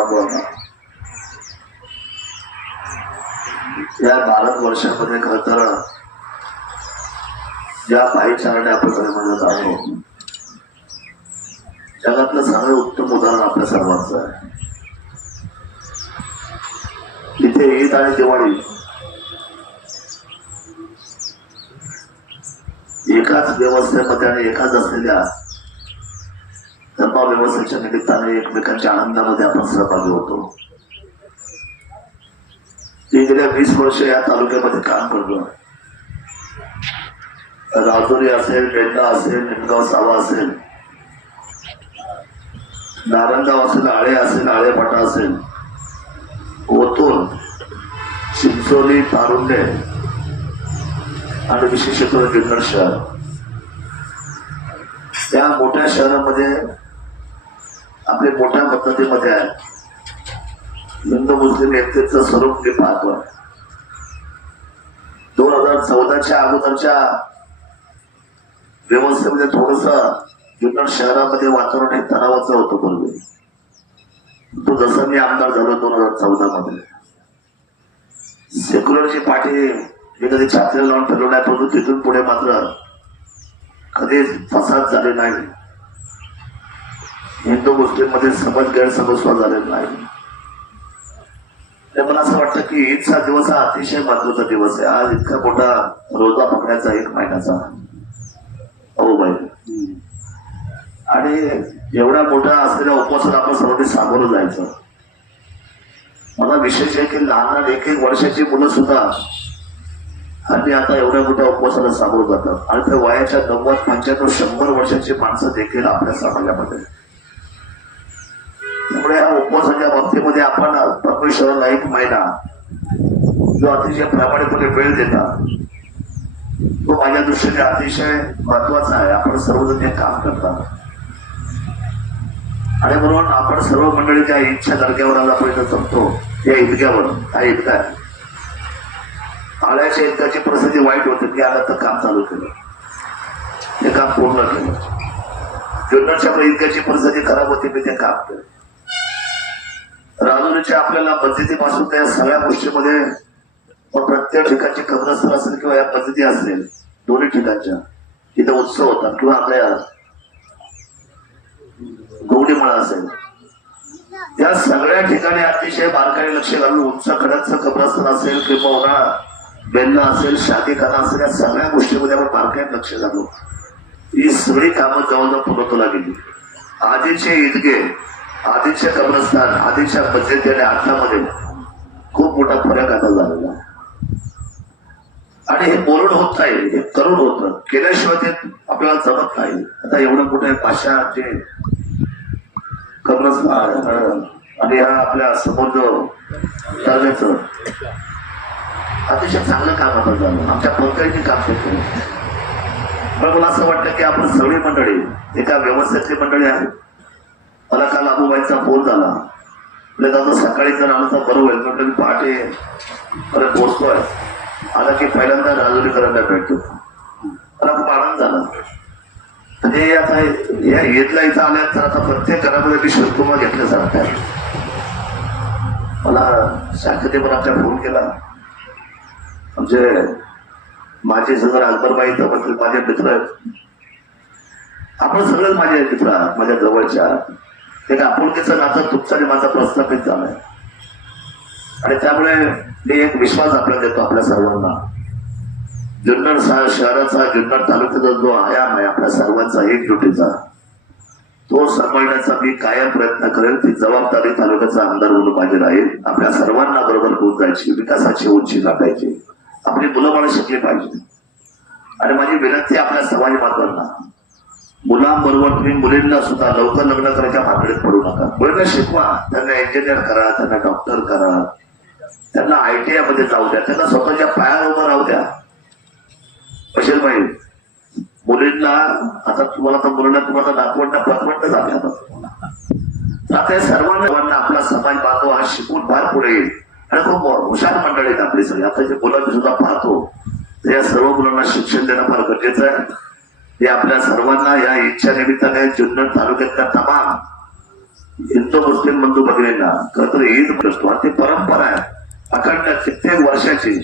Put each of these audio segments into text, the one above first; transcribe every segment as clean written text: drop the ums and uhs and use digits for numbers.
बांधवांना, या भारतवर्षामध्ये खर तर ज्या भाईचाराने आपण खरे म्हणत आहोत, जगातलं सगळं उत्तम उदाहरण आपल्या सर्वांचं आहे. इथे ईद आणि दिवाळी एकाच व्यवस्थेमध्ये आणि एकाच असलेल्या धर्मव्यवस्थेच्या निमित्ताने एकमेकांच्या आनंदामध्ये आपण सहभागी होतो. मी गेल्या 20 वर्ष या तालुक्यामध्ये काम करतो. राजुरी असेल, बेंडा असेल, निमगाव सावा असेल, नारायणगाव असेल, आळे असेल, आळेपाटा असेल, ओतूर, चिंचोली, तारुंडे आणि विशेष करून जुन्नर शहर, या मोठ्या शहरामध्ये आपले मोठ्या पद्धतीमध्ये आहे. हिंदू मुस्लिम एकतेचं स्वरूप मी पाहतो. 2014च्या अगोदरच्या व्यवस्थेमध्ये थोडस जुन्नर शहरामध्ये वातावरण हे तणावाचं होतं पूर्वी. तो जसं मी आमदार झालो 2014 मध्ये, सेक्युलरची पाठी मी कधी छात्रे लावून फिरलो नाही, परंतु तिथून पुढे मात्र कधी फसाद झाले नाही. हिंदू मुस्लिम मध्ये समज गैरसमज झाले नाही. मला असं वाटतं की ईदचा दिवस हा अतिशय महत्वाचा दिवस आहे. आज इतका मोठा रोजा पकडायचा 1 महिन्याचा, हो बाई, आणि एवढा मोठा असलेल्या उपवासाला आपण सर्वांनी सामोरं जायचं. मला विशेष आहे की लहान 1-1 वर्षाची मुलं सुद्धा आणि आता एवढ्या मोठ्या उपवासाला सामोरं जातात. आणि त्या वयाच्या 90, 95, 100 वर्षाची माणसं देखील आपल्या समाजामध्ये. त्यामुळे या उपवासाच्या बाबतीमध्ये आपण परमेश्वराला 1 महिना जो अतिशय प्रामाणिकपणे वेळ देतात, तो माझ्या दृष्टीने अतिशय महत्वाचा आहे. आपण सर्वजण हे काम करतात आणि म्हणून आपण सर्व मंडळी त्या ईदच्या दर्ग्यावर आज आपण इथं जमतो. या ईदग्यावर हा ईदगा आहे. आळ्याच्या ईदगाची परिस्थिती वाईट होती की आता तर काम चालू केलं, हे काम पूर्ण केलं. जुन्नरच्या ईदगाची परिस्थिती खराब होती, मी ते काम केलं. राजुरीच्या आपल्याला मस्जिदीपासून त्या सगळ्या गोष्टीमध्ये प्रत्येक ठिकाणची कब्रस्थान असेल किंवा या पद्धती असतील, दोन्ही ठिकाणच्या तिथे उत्सव होतात, किंवा आपल्या गौडीमळा असेल, या सगळ्या ठिकाणी अतिशय बारकाईने लक्ष घालून उंच खड्याचं कब्रस्थान असेल किंवा बेल्ला असेल, शादीखाना असेल, या सगळ्या गोष्टीमध्ये आपण बारकाईने लक्ष घालू. ही सगळी कामं जवळजवळ पूर्णत्वाला गेली. आधीचे ईदगे, आधीचे कब्रस्थान, आधीच्या मस्जिद आणि आतामध्ये खूप मोठा फरक आता झालेला आहे. आणि हे बोलून होत नाही, हे करून होतं. केल्याशिवाय ते आपल्याला जमत नाही. आता एवढं मोठे पाशाचे कब्रस्थान आणि हा आपल्या समोर जो चालण्याचं अतिशय चांगलं काम आपण झालं. आमच्या पंचायतीने काम केलं. पण मला असं वाटतं की आपण सगळी मंडळी एका व्यवस्थेतली मंडळी आहे. मला काल अबूबाईचा फोन झाला, दादा सकाळी जर आलं तर बरं होईल. म्हटलं मी पहाटे परत पोहोचतोय. आला की पहिल्यांदा राजुरीकरांना भेटतो. मला खूप आनंद झाला. म्हणजे आता या ईदला इथं आल्या तर आता प्रत्येक घरामध्ये मी शिवकुमार घेतल्यासारखं आहे. मला शाखेने पण आमच्या फोन केला. म्हणजे माझे सगळं अकबरबाई तर म्हटलं माझे मित्र आहेत. आपण सगळेच माझे मित्र आहात, माझ्या जवळच्या. एक आपुलकीचं नातं तुमचा आणि माझा प्रस्थापित झालाय. आणि त्यामुळे मी एक विश्वास आपल्याला देतो आपल्या सर्वांना. जुन्नर शहराचा, जुन्नर तालुक्याचा जो आयाम आहे आपल्या सर्वांचा एकजुटीचा, तो सांभाळण्याचा मी कायम प्रयत्न करेल. ती जबाबदारी तालुक्याचा आमदार म्हणून माझी राहील. आपल्या सर्वांना बरोबर घेऊन जायची, विकासाची उंची गाठायची, आपली मुलं बाळ शिकली पाहिजे. आणि माझी विनंती आपल्या समाज बांधवांना, मुलांबरोबर तुम्ही मुलींना सुद्धा लवकर लग्न करायच्या भानगडीत पडू नका. मुलींना शिकवा, त्यांना इंजिनियर करा, त्यांना डॉक्टर करा, त्यांना ITI मध्ये जाऊ द्या, त्यांना स्वतःच्या पायावर उभं राहू द्या. असेल बाई मुलींना आता तुम्हाला तर मुलींना तुम्हाला नातवंड पतवंड झाले. आता या सर्वांना आपला समाज बांधव हा शिकून फार पुढे येईल. आणि खूप हुशार मंडळी आहेत आपली सगळी. आता जे मुलं सुद्धा पाहतो तर या सर्व मुलांना शिक्षण देणं फार गरजेचं आहे. हे आपल्या सर्वांना या ईदच्या निमित्ताने जुन्नर तालुक्यातल्या तमाम हिंदू मुस्लिम बंधू भगिनींना खरं तर ईद असतो आणि ती परंपरा आहे अखंड कित्येक वर्षाची.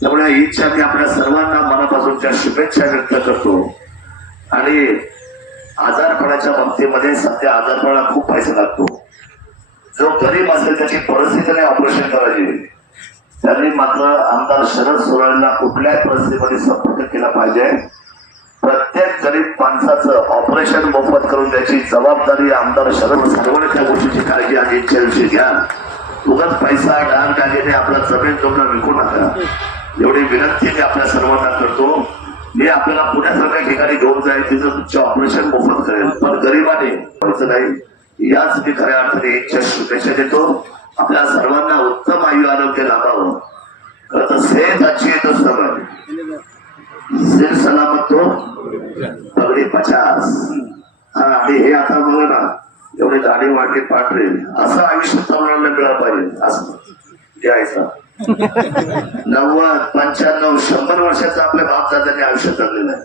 त्यामुळे ईदच्या मी आपल्या सर्वांना मनापासूनच्या शुभेच्छा व्यक्त करतो. आणि आजारपणाच्या बाबतीमध्ये सध्या आजारपणाला खूप पैसा लागतो. जो गरीब असेल त्याची परिस्थिती नाही ऑपरेशन करायची, त्यांनी मात्र आमदार शरद सोनवणेला कुठल्याही परिस्थितीमध्ये संपर्क केला पाहिजे. प्रत्येक गरीब माणसाचं ऑपरेशन मोफत करून द्यायची जबाबदारी आमदार शरद सोनवणे त्या गोष्टीची काळजी आणि इच्छा दिवशी घ्या. उगाच पैसा डाग दागिने आपला जमीन जोडणं विकू नका, एवढी विनंती मी आपल्या सर्वांना करतो. मी आपल्याला पुण्यासारख्या ठिकाणी घेऊन जाईल, तिथं तुमचे ऑपरेशन मोफत करेल, पण गरिबाने व्हायचं नाही. याच मी खऱ्या अर्थाने इच्छा शुभेच्छा देतो. आपल्या सर्वांना उत्तम आयु आरोग्य लाभावं. खरं तर सेहत अच्छी है तो सब सिर सलामत तो पगडी 50. आणि हे आता बघा ना, एवढी दाढी वाटली पांढरी, असं आयुष्य तरुणांना मिळालं पाहिजे. असं घ्यायचं 90, 95, 100 वर्षाचं आपल्या बापदादांनी आयुष्य जगलेलं आहे.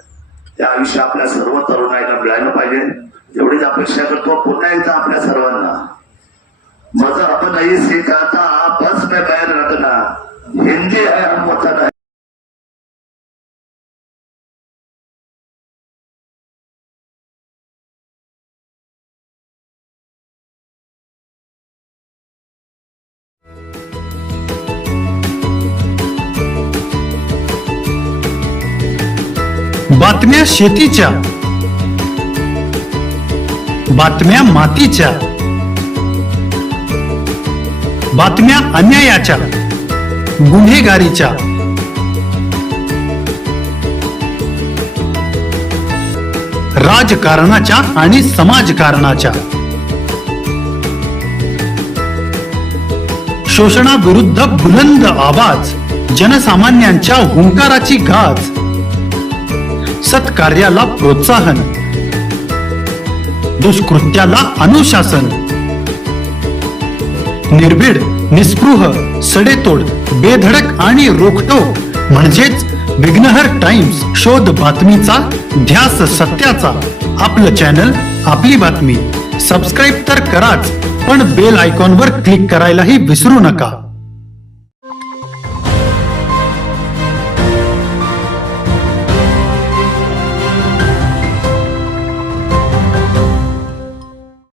ते आयुष्य आपल्या सर्व तरुणांना मिळायला पाहिजे, एवढीच अपेक्षा करतो. पुन्हा एकदा आपल्या सर्वांना मजहब नहीं सिखाता आपस में बैर रखना, हिंदी है हम वतन है. बातम्या शेतीच्या, बातम्या मातीच्या, बातम्या अन्यायाच्या, गुन्हेगारीच्या, राजकारणाच्या आणि समाजकारणाच्या, शोषणाविरुद्ध बुलंद आवाज, जनसामान्यांच्या हुंकाराची गाज, सत्कार्याला प्रोत्साहन, दुष्कृत्याला अनुशासन, निर्भीड, निस्पृह, सडेतोड, बेधडक आणि रोखटोक म्हणजेच विघ्नहर टाइम्स. शोध बातमीचा, ध्यास सत्याचा. आपलं चॅनल, आपली बातमी. सबस्क्राईब तर कराच, पण बेल आयकॉनवर क्लिक करायलाही विसरू नका.